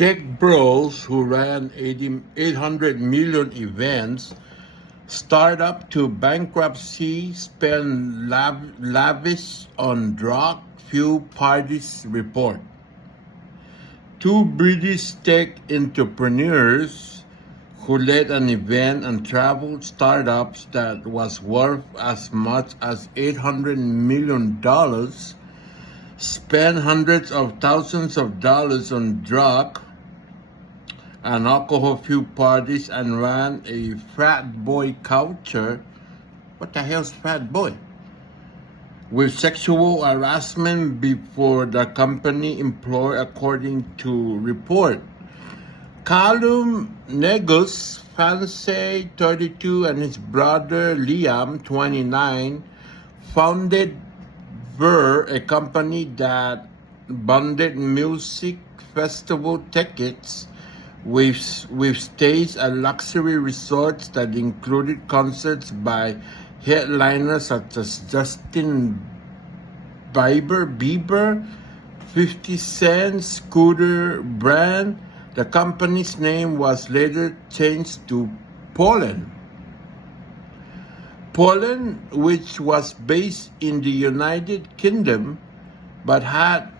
Tech bros who ran 800 million events, startup to bankruptcy, spend lavish on drug fuel parties report. Two British tech entrepreneurs who led an event and travel startups that was worth as much as $800 million, spent hundreds of thousands of dollars on drug and alcohol-fueled parties, and ran a frat boy culture. What the hell's frat boy? With sexual harassment before the company employee, according to report. Callum Negus, fiancé 32, and his brother Liam, 29, founded Ver, a company that bundled music festival tickets with stays at luxury resorts that included concerts by headliners such as Justin Bieber, 50 Cent, Scooter Brand. The company's name was later changed to Poland. Poland, which was based in the United Kingdom but had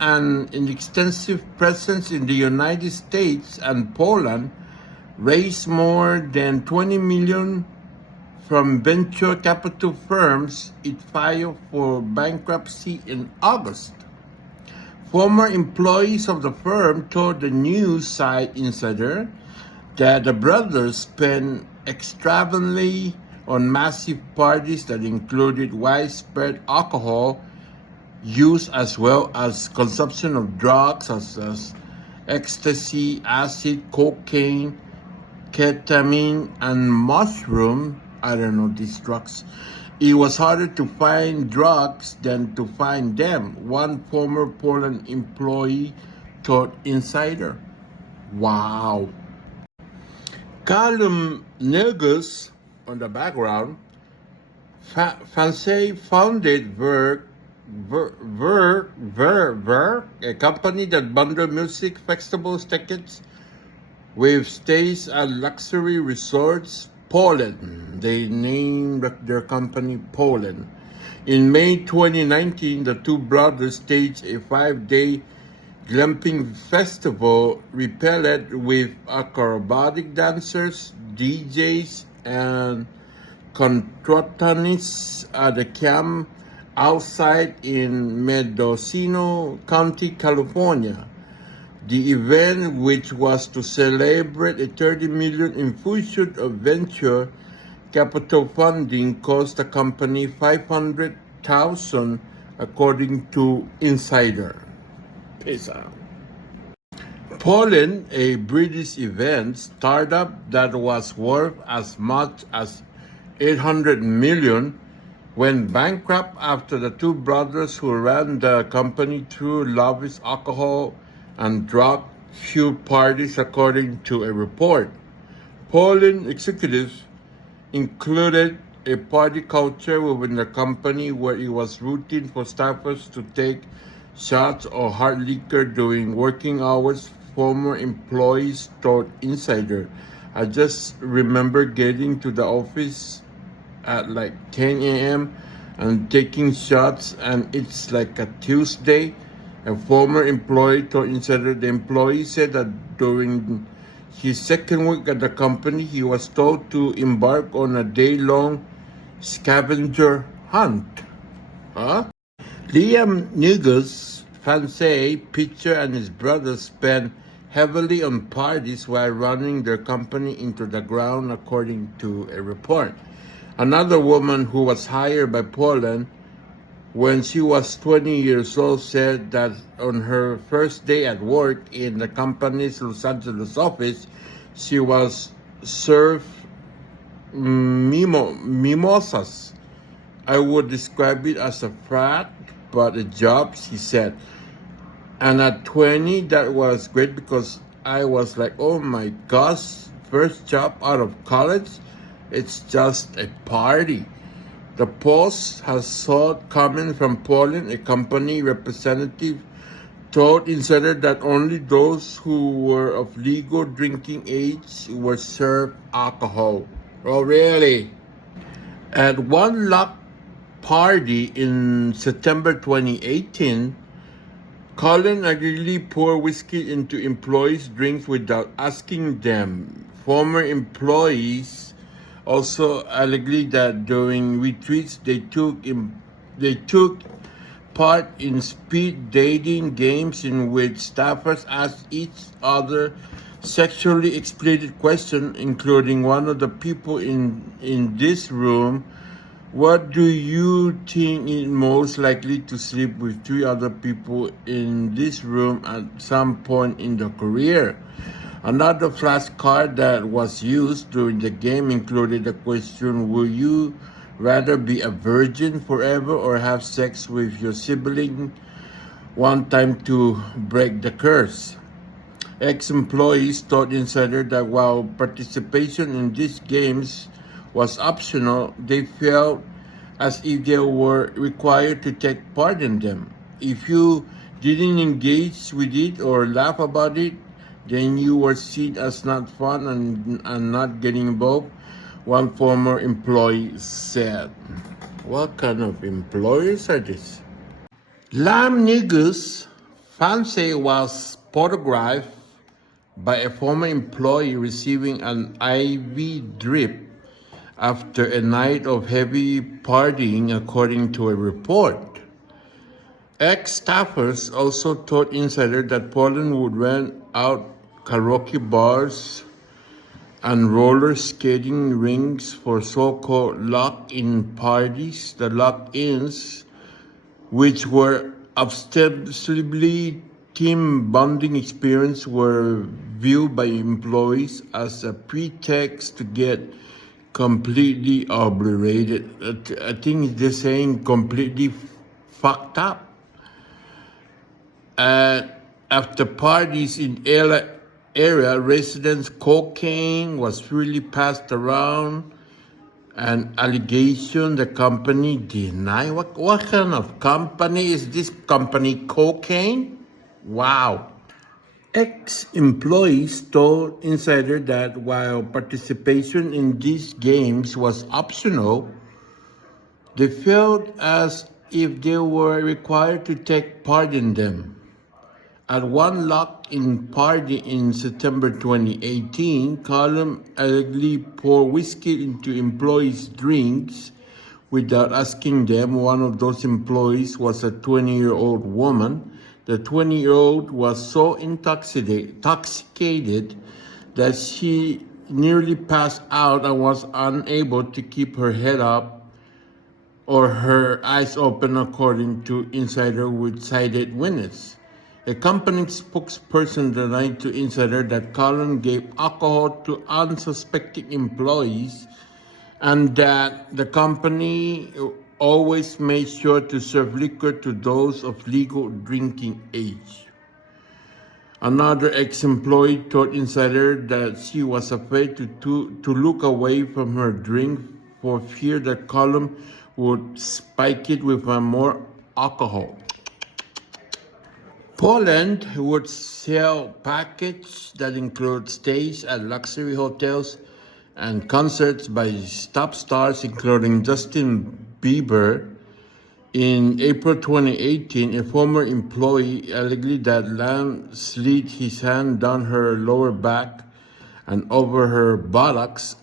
an extensive presence in the United States and Poland, raised more than $20 million from venture capital firms. It filed for bankruptcy in August. Former employees of the firm told the news site Insider that the brothers spent extravagantly on massive parties that included widespread alcohol use as well as consumption of drugs such as ecstasy, acid, cocaine, ketamine, and mushroom. I don't know these drugs. It was harder to find drugs than to find them, one former Poland employee told Insider. Wow. Callum Negus, on the background, fiancé founded Ver, a company that bundled music festivals tickets with stays at luxury resorts. Poland. They named their company Poland. In May 2019, the two brothers staged a 5-day glamping festival repelled with acrobatic dancers, DJs, and contortionists at the camp outside in Mendocino County, California. The event, which was to celebrate a $30 million infusion of venture capital funding, cost the company $500,000, according to Insider. Peace out. Poland, a British event startup that was worth as much as $800 million, went bankrupt after the two brothers who ran the company threw lavish alcohol and drug-fueled parties, according to a report. Poland executives included a party culture within the company where it was routine for staffers to take shots or hard liquor during working hours, former employees told Insider. I just remember getting to the office at like 10 a.m. and taking shots, and it's like a Tuesday. A former employee told Insider the employee said that during his second week at the company, he was told to embark on a day-long scavenger hunt. Liam Negus, fiancé, pitcher, and his brother spent heavily on parties while running their company into the ground, according to a report. Another woman who was hired by Poland when she was 20 years old said that on her first day at work in the company's Los Angeles office, she was served mimosas. I would describe it as a frat, but a job, she said. And at 20, that was great because I was like, oh my gosh, first job out of college, it's just a party. The Post has sought comment from Poland, a company representative told Insider that only those who were of legal drinking age were served alcohol. Oh, really? At one lock party in September 2018, Colin allegedly poured whiskey into employees' drinks without asking them. Former employees also alleged that during retreats they took part in speed dating games in which staffers asked each other sexually explicit questions, including one of the people in this room. What do you think is most likely to sleep with three other people in this room at some point in the career? Another flashcard that was used during the game included the question, will you rather be a virgin forever or have sex with your sibling one time to break the curse? Ex-employees told Insider that while participation in these games was optional, they felt as if they were required to take part in them. If you didn't engage with it or laugh about it, then you were seen as not fun and not getting involved, one former employee said. What kind of employees are these? Lam Negus Fancy was photographed by a former employee receiving an IV drip after a night of heavy partying, according to a report. Ex-staffers also told Insider that Poland would rent out karaoke bars and roller skating rinks for so-called lock-in parties. The lock-ins, which were ostensibly team bonding experience, were viewed by employees as a pretext to get completely obliterated. I think they're saying completely fucked up. After parties in area, residents' cocaine was freely passed around. An allegation the company denied. What kind of company is this company? Cocaine? Wow. Ex-employees told Insider that while participation in these games was optional, they felt as if they were required to take part in them. At one lock-in party in September 2018, Colin allegedly poured whiskey into employees' drinks without asking them. One of those employees was a 20-year-old woman. The 20-year-old was so intoxicated that she nearly passed out and was unable to keep her head up or her eyes open, according to Insider, with cited witness. A company spokesperson denied to Insider that Colin gave alcohol to unsuspecting employees and that the company always made sure to serve liquor to those of legal drinking age. Another ex-employee told Insider that she was afraid to look away from her drink for fear that Colin would spike it with more alcohol. Poland would sell packages that include stays at luxury hotels and concerts by top stars, including Justin Bieber. In April 2018, a former employee alleged that Lam slid his hand down her lower back and over her buttocks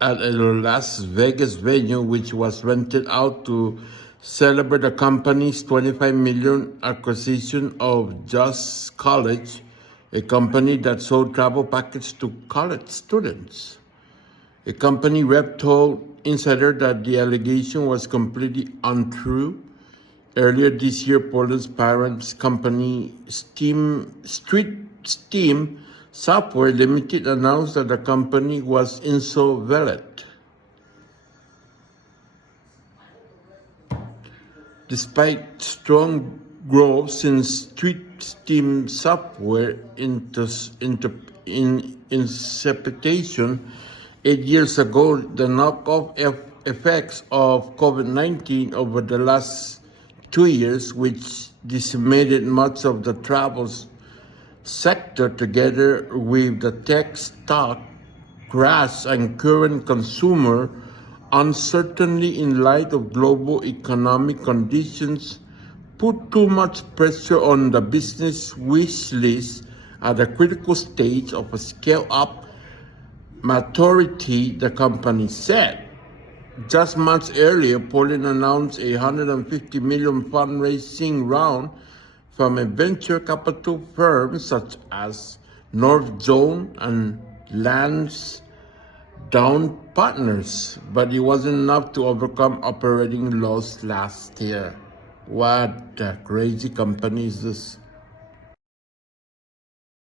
at a Las Vegas venue, which was rented out to celebrate the company's $25 million acquisition of Just College, a company that sold travel packages to college students. A company rep told Insider that the allegation was completely untrue. Earlier this year, Poland's parent company Steam Software Limited announced that the company was insolvent. Despite strong growth since Steam Software inception 8 years ago, the knockoff effects of COVID-19 over the last 2 years, which decimated much of the travel sector together with the tech stock crash and current consumer uncertainty in light of global economic conditions put too much pressure on the business wish list at a critical stage of a scale-up maturity, the company said. Just months earlier, Poland announced a $150 million fundraising round from a venture capital firm such as North Zone and Lansdowne Partners, but it wasn't enough to overcome operating loss last year. What a crazy company is this?